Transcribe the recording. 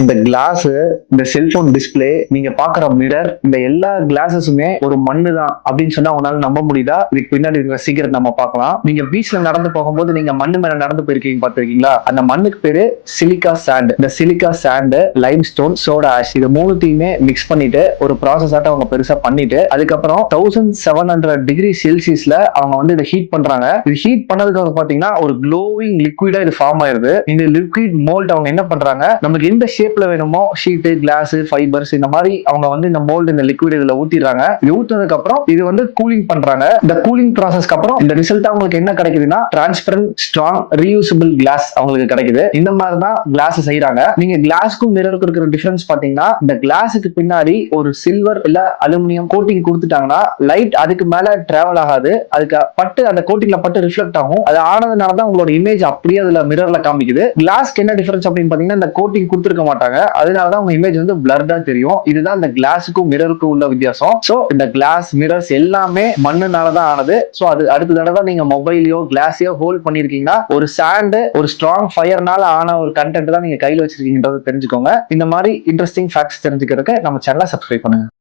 இந்த கிளாஸ், இந்த cellphone display, நீங்க பாக்குற மிரர், இந்த எல்லா கிளாஸஸுமே ஒரு மண்ணு தான் அப்படின்னு சொன்னா உங்களால நம்ப முடியுதா? இதுக்கு பின்னாடி இருக்கிற சீக்கிரம் நம்ம பார்க்கலாம். நீங்க பீச்ல நடந்து போகும்போது நீங்க மண்ணு மேல நடந்து போயிருக்கீங்க பார்த்திருக்கீங்களா? அந்த மண்ணுக்கு பேரு சிலிக்கா சாண்ட். இந்த silica sand, limestone, soda ash இது மூணுத்தையுமே மிக்ஸ் பண்ணிட்டு ஒரு ப்ராசஸ் ஆட்ட அவங்க பெருசா பண்ணிட்டு அதுக்கப்புறம் 1700 டிகிரி செல்சியஸ்ல அவங்க வந்து இதை ஹீட் பண்றாங்க. இது ஹீட் பண்ணதுக்கு பாத்தீங்கன்னா ஒரு க்ளோவிங் லிக்விடா இது ஃபார்ம் ஆயிருது. இந்த லிக்விட் மோல்ட் அவங்க என்ன பண்றாங்க, நமக்கு எந்த ஷேப்ல வேணுமோ ஷீட்டு, கிளாஸ், ஃபைபர்ஸ் இந்த மாதிரி அவங்க வந்து இந்த மோல்டு இந்த லிக்விட் இதுல ஊத்திடுறாங்க. இது ஊத்துனதுக்கு அப்புறம் இது வந்து கூலிங் பண்றாங்க. இந்த கூலிங் ப்ராசஸ்க்கு அப்புறம் இந்த ரிசல்ட் அவங்களுக்கு என்ன கிடைக்குதுன்னா டிரான்ஸ்பரண்ட் ஸ்ட்ராங் ரீயூசபிள் கிளாஸ் அவங்களுக்கு கிடைக்குது. இந்த மாதிரி தான் கிளாஸ் செய்யறாங்க. நீங்க கிளாஸ்க்கும் மிரருக்கும் இருக்கிற டிஃபரன்ஸ் பாத்தீங்கன்னா இந்த கிளாஸுக்கு பின்னாடி ஒரு சில்வர் இல்ல அலுமினியம் கோட்டிங் கொடுத்துட்டாங்கன்னா லைட் அதுக்கு மேல டிராவல் ஆகாது. அதுக்கு பட்டு அந்த கோட்டிங்ல பட்டு ரிஃப்ளெக்ட் ஆகும். அது ஆனதுனால தான் உங்களோட இமேஜ் அப்படியே அதுல மிரர்ல காமிக்குது. கிளாஸ்க்கு என்ன டிஃபரன்ஸ் அப்படின்னு பாத்தீங்கன்னா இந்த கோட்டிங் கொடுத்துருக்க மாட்டாங்க. அதனாலதான் உங்க இமேஜ் வந்து பிளர்டா தெரியும். இதுதான் இந்த கிளாஸுக்கும் மிரருக்கும் உள்ள வித்தியாசம். சோ இந்த கிளாஸ் மிரர்ஸ் எல்லாமே மண்ணுனாலதான் ஆனது. சோ அது அடுத்த தடவை நீங்க மொபைலையோ கிளாஸையோ ஹோல்ட் பண்ணிருக்கீங்கன்னா ஒரு சாண்ட் ஒரு ஸ்ட்ராங் ஃபயர்னால ஆன ஒரு கண்டென்ட் தான் நீங்க கையில வச்சிருக்கீங்கன்றத தெரிஞ்சுக்கோங்க. இந்த மாதிரி இன்ட்ரெஸ்டிங் ஃபேக்ட்ஸ் தெரிஞ்சுக்கிறதுக்கு நம்ம சேனலை சப்ஸ்கிரைப் பண்ணுங்க.